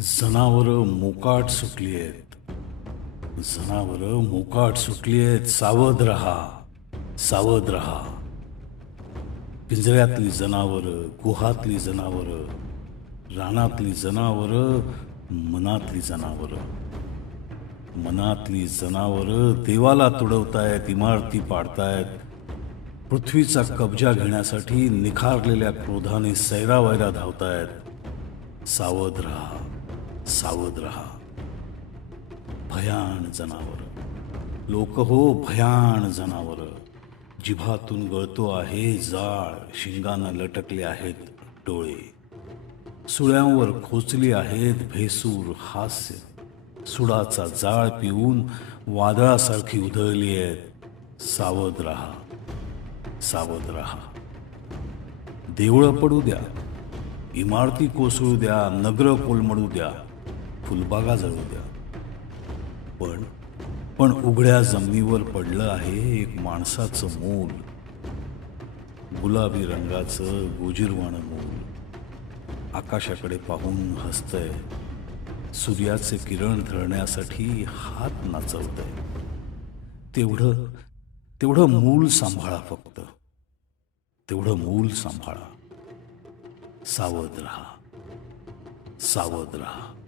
जनावरं मोकाट सुटली आहेत. जनावरं मोकाट सुटली आहेत. सावध रहा, सावध रहा. पिंजऱ्यातली जनावरं, गुहातली जनावरं, रानातली जनावरं, मनातली जनावरं. मनातली जनावरं देवाला तुडवतायत, इमारती पाडतायत. पृथ्वीचा कब्जा घेण्यासाठी निखारलेल्या क्रोधाने सैरावैरा धावतायत. सावध रहा, सावध रहा. भयान जनावर लोक हो, भयान जनावर. जिभातून गळतो आहे जाळ, शिंगांना लटकले आहेत डोळे, सुळ्यांवर खोचली आहेत भेसूर हास्य. सुडाचा जाळ पिऊन वादळासारखी उधळली आहेत. सावध रहा, सावध रहा. देवळं पडू द्या, इमारती कोसळू द्या, नगर कोलमडू द्या, फुलबागा जळू द्या, पण पण उघड्या जमिनीवर पडलं आहे एक माणसाचं मूल. गुलाबी रंगाचं गोजिरवाणं मूल. आकाशाकडे पाहून हसतंय, सूर्याचे किरण धरण्यासाठी हात नाचवतंय. तेवढं तेवढं मूल सांभाळा, फक्त तेवढं मूल सांभाळा. सावध रहा, सावध रहा.